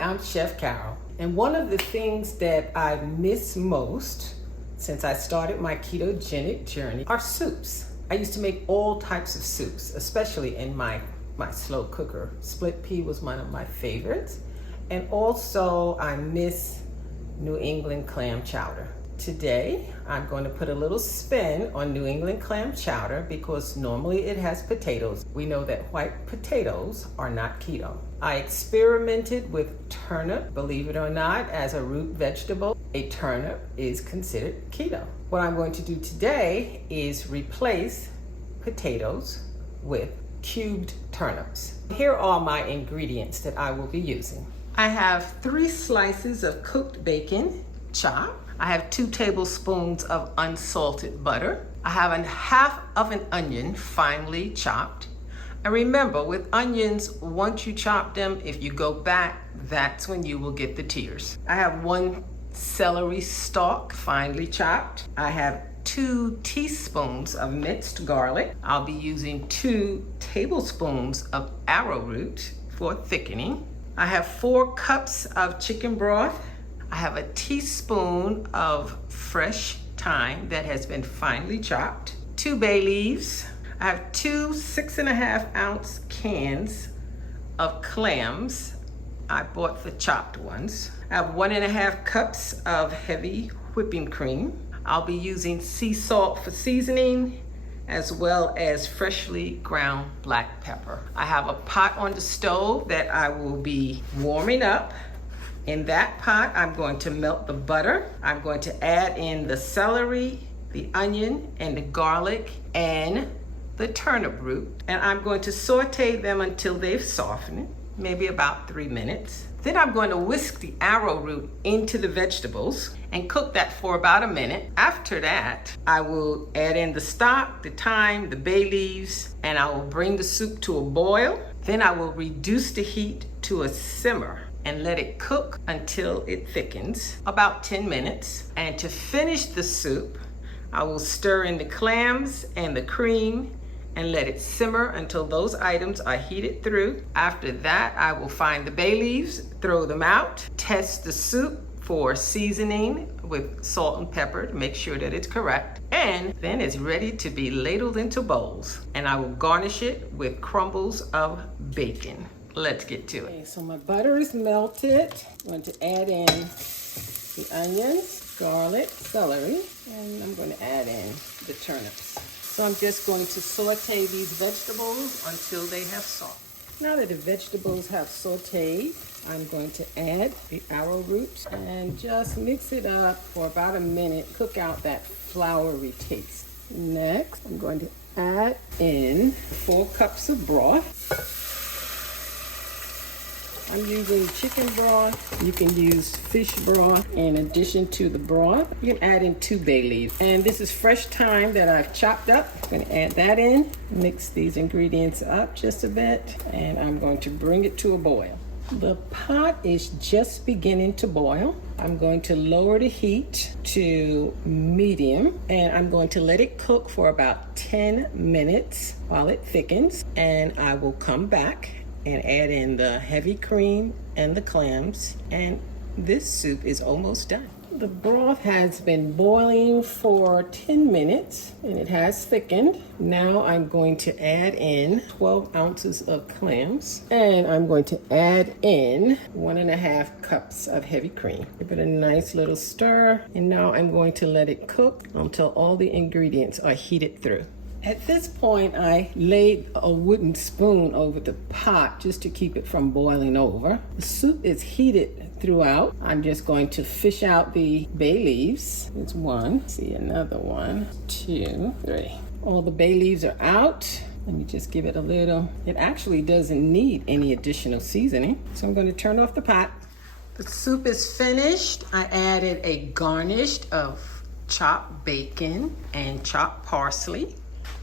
I'm Chef Carol, and one of the things that I miss most since I started my ketogenic journey are soups. I used to make all types of soups, especially in my slow cooker. Split pea was one of my favorites, and also I miss New England clam chowder. Today, I'm going to put a little spin on New England clam chowder because normally it has potatoes. We know that white potatoes are not keto. I experimented with turnip. Believe it or not, as a root vegetable, a turnip is considered keto. What I'm going to do today is replace potatoes with cubed turnips. Here are my ingredients that I will be using. I have 3 slices of cooked bacon, chopped. I have 2 tablespoons of unsalted butter. I have a half of an onion, finely chopped. And remember, with onions, once you chop them, if you go back, that's when you will get the tears. I have 1 celery stalk, finely chopped. I have 2 teaspoons of minced garlic. I'll be using 2 tablespoons of arrowroot for thickening. I have 4 cups of chicken broth. I have a teaspoon of fresh thyme that has been finely chopped, 2 bay leaves. I have 2 6.5-ounce cans of clams. I bought the chopped ones. I have 1.5 cups of heavy whipping cream. I'll be using sea salt for seasoning, as well as freshly ground black pepper. I have a pot on the stove that I will be warming up. In that pot, I'm going to melt the butter. I'm going to add in the celery, the onion, and the garlic, and the turnip root. And I'm going to saute them until they've softened, maybe about 3 minutes. Then I'm going to whisk the arrowroot into the vegetables and cook that for about a minute. After that, I will add in the stock, the thyme, the bay leaves, and I will bring the soup to a boil. Then I will reduce the heat to a simmer and let it cook until it thickens, about 10 minutes. And to finish the soup, I will stir in the clams and the cream and let it simmer until those items are heated through. After that, I will find the bay leaves, throw them out, test the soup for seasoning with salt and pepper to make sure that it's correct. And then it's ready to be ladled into bowls. And I will garnish it with crumbles of bacon. Let's get to it. Okay, so my butter is melted. I'm going to add in the onions, garlic, celery, and I'm going to add in the turnips. So I'm just going to saute these vegetables until they have softened. Now that the vegetables have sauteed, I'm going to add the arrowroot and just mix it up for about a minute. Cook out that floury taste. Next, I'm going to add in 4 cups of broth. I'm using chicken broth. You can use fish broth in addition to the broth. You can add in 2 bay leaves. And this is fresh thyme that I've chopped up. I'm going to add that in. Mix these ingredients up just a bit. And I'm going to bring it to a boil. The pot is just beginning to boil. I'm going to lower the heat to medium. And I'm going to let it cook for about 10 minutes while it thickens. And I will come back and add in the heavy cream and the clams, and this soup is almost done. The broth has been boiling for 10 minutes and it has thickened. Now I'm going to add in 12 ounces of clams, and I'm going to add in 1.5 cups of heavy cream. Give it a nice little stir, and now I'm going to let it cook until all the ingredients are heated through. At this point, I laid a wooden spoon over the pot just to keep it from boiling over. The soup is heated throughout. I'm just going to fish out the bay leaves. There's 1, see another 1, 2, 3. All the bay leaves are out. Let me just give it a little. It actually doesn't need any additional seasoning. So I'm going to turn off the pot. The soup is finished. I added a garnish of chopped bacon and chopped parsley.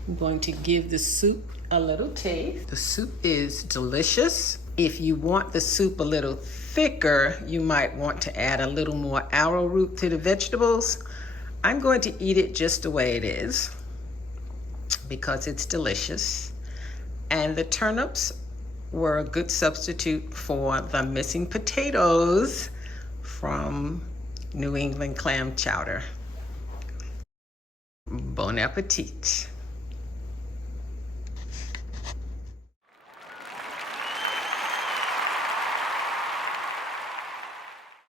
I'm going to give the soup a little taste. The soup is delicious. If you want the soup a little thicker, you might want to add a little more arrowroot to the vegetables. I'm going to eat it just the way it is because it's delicious. And the turnips were a good substitute for the missing potatoes from New England clam chowder. Bon appetit.